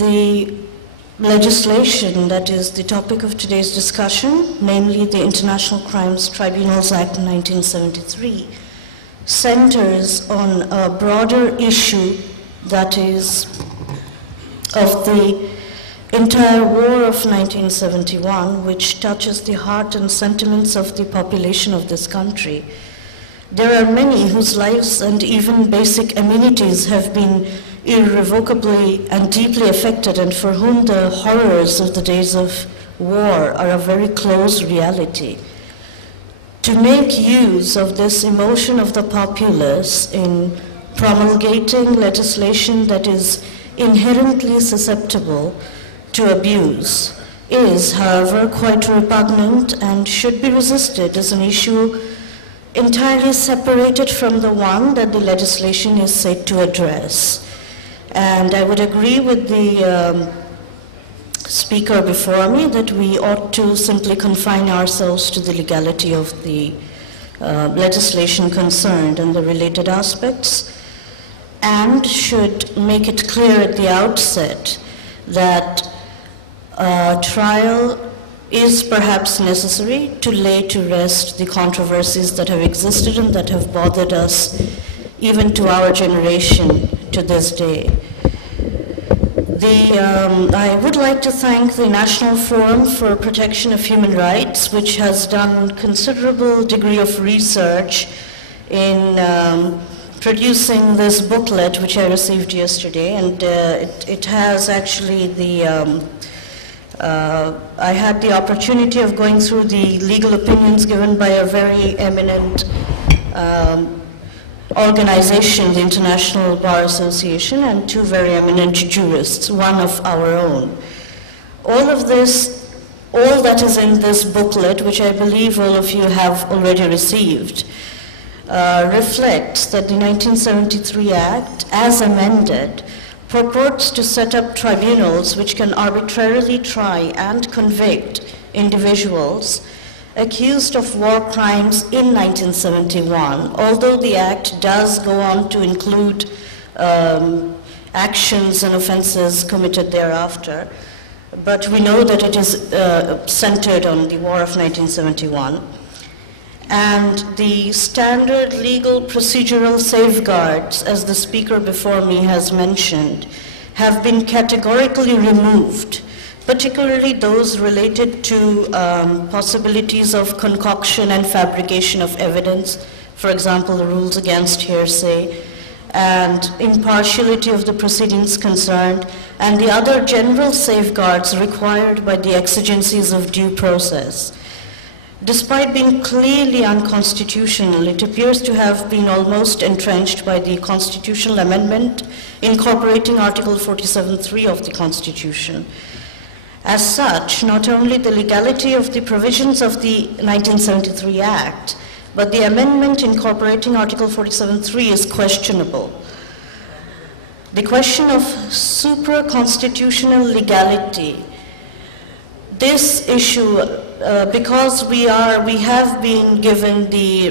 The legislation that is the topic of today's discussion, namely the International Crimes Tribunals Act 1973, centers on a broader issue that is of the entire war of 1971, which touches the heart and sentiments of the population of this country. There are many whose lives and even basic amenities have been irrevocably and deeply affected, and for whom the horrors of the days of war are a very close reality. To make use of this emotion of the populace in promulgating legislation that is inherently susceptible to abuse is, however, quite repugnant and should be resisted as an issue entirely separated from the one that the legislation is said to address. And I would agree with the speaker before me that we ought to simply confine ourselves to the legality of the legislation concerned and the related aspects, and should make it clear at the outset that trial is perhaps necessary to lay to rest the controversies that have existed and that have bothered us even to our generation to this day. I would like to thank the National Forum for Protection of Human Rights, which has done considerable degree of research in producing this booklet, which I received yesterday, and it has actually I had the opportunity of going through the legal opinions given by a very eminent organization, the International Bar Association, and two very eminent jurists, one of our own. All that is in this booklet, which I believe all of you have already received, reflects that the 1973 Act, as amended, purports to set up tribunals which can arbitrarily try and convict individuals accused of war crimes in 1971, although the Act does go on to include actions and offenses committed thereafter. But we know that it is centered on the war of 1971. And the standard legal procedural safeguards, as the speaker before me has mentioned, have been categorically removed, particularly those related to possibilities of concoction and fabrication of evidence, for example, the rules against hearsay, and impartiality of the proceedings concerned, and the other general safeguards required by the exigencies of due process. Despite being clearly unconstitutional, it appears to have been almost entrenched by the constitutional amendment incorporating Article 47(3) of the Constitution. As such, not only the legality of the provisions of the 1973 Act, but the amendment incorporating Article 47(3) is questionable. The question of supra-constitutional legality, this issue, because we have been given the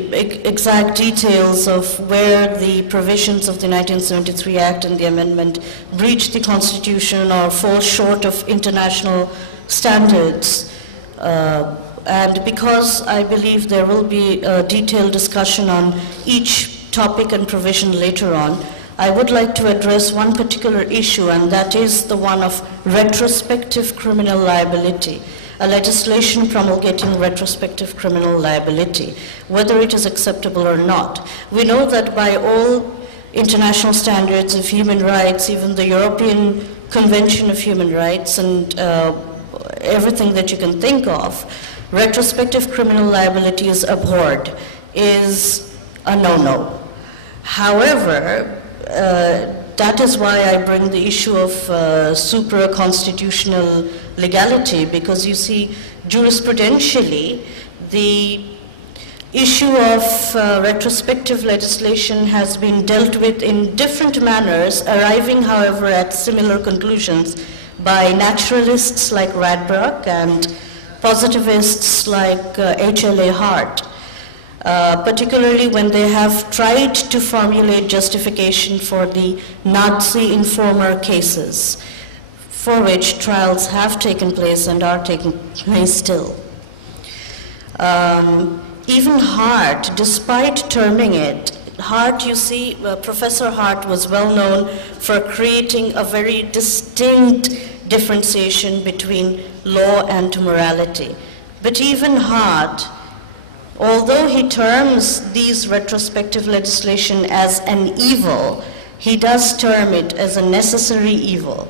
exact details of where the provisions of the 1973 Act and the amendment breach the Constitution or fall short of international standards, and because I believe there will be a detailed discussion on each topic and provision later on, I would like to address one particular issue, and that is the one of retrospective criminal liability, a legislation promulgating retrospective criminal liability, whether it is acceptable or not. We know that by all international standards of human rights, even the European Convention of Human Rights and everything that you can think of, retrospective criminal liability is abhorred, is a no-no. However, that is why I bring the issue of supra-constitutional legality, because you see, jurisprudentially, the issue of retrospective legislation has been dealt with in different manners, arriving, however, at similar conclusions by naturalists like Radbruch and positivists like H.L.A. Hart. Particularly when they have tried to formulate justification for the Nazi informer cases. for which trials have taken place and are taking place still. Even Hart, despite terming it, Hart, you see, Professor Hart was well known for creating a very distinct differentiation between law and morality. But even Hart, although he terms these retrospective legislation as an evil, he does term it as a necessary evil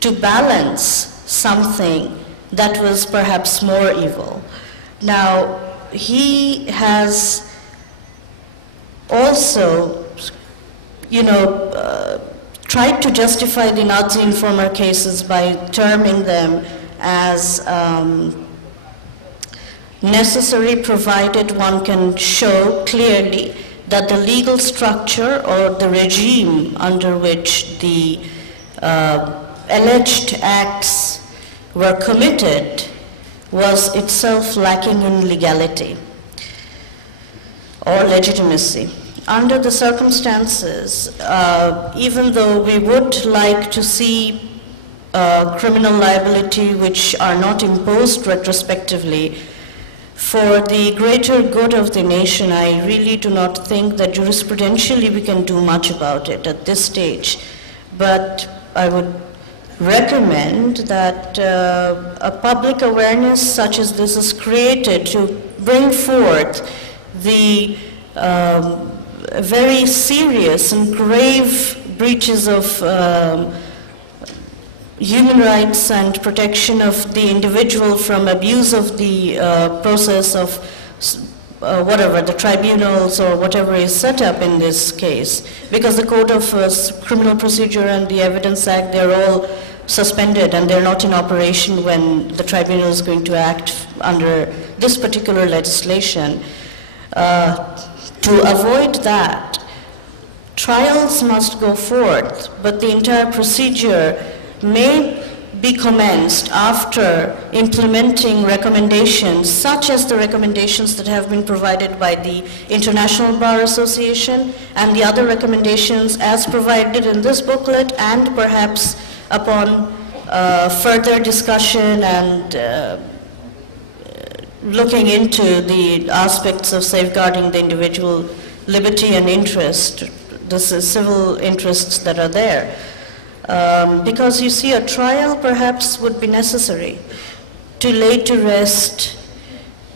to balance something that was perhaps more evil. Now, he has also, tried to justify the Nazi informer cases by terming them as necessary, provided one can show clearly that the legal structure or the regime under which the alleged acts were committed was itself lacking in legality or legitimacy. Under the circumstances, even though we would like to see criminal liability which are not imposed retrospectively, for the greater good of the nation, I really do not think that jurisprudentially we can do much about it at this stage. But I would recommend that a public awareness such as this is created to bring forth the very serious and grave breaches of human rights and protection of the individual from abuse of the process of whatever, the tribunals or whatever is set up in this case. Because the Code of Criminal Procedure and the Evidence Act, they're all suspended and they're not in operation when the tribunal is going to act under this particular legislation. To avoid that, trials must go forth, but the entire procedure may be commenced after implementing recommendations such as the recommendations that have been provided by the International Bar Association and the other recommendations as provided in this booklet, and perhaps upon further discussion and looking into the aspects of safeguarding the individual liberty and interest, the civil interests that are there. Because you see, a trial perhaps would be necessary to lay to rest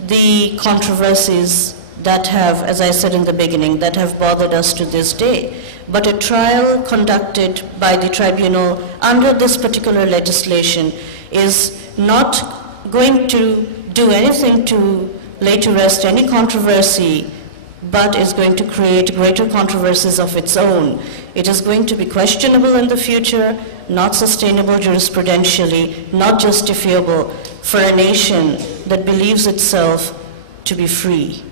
the controversies that have, as I said in the beginning, that have bothered us to this day. But a trial conducted by the tribunal under this particular legislation is not going to do anything to lay to rest any controversy, but is going to create greater controversies of its own. It is going to be questionable in the future, not sustainable jurisprudentially, not justifiable for a nation that believes itself to be free.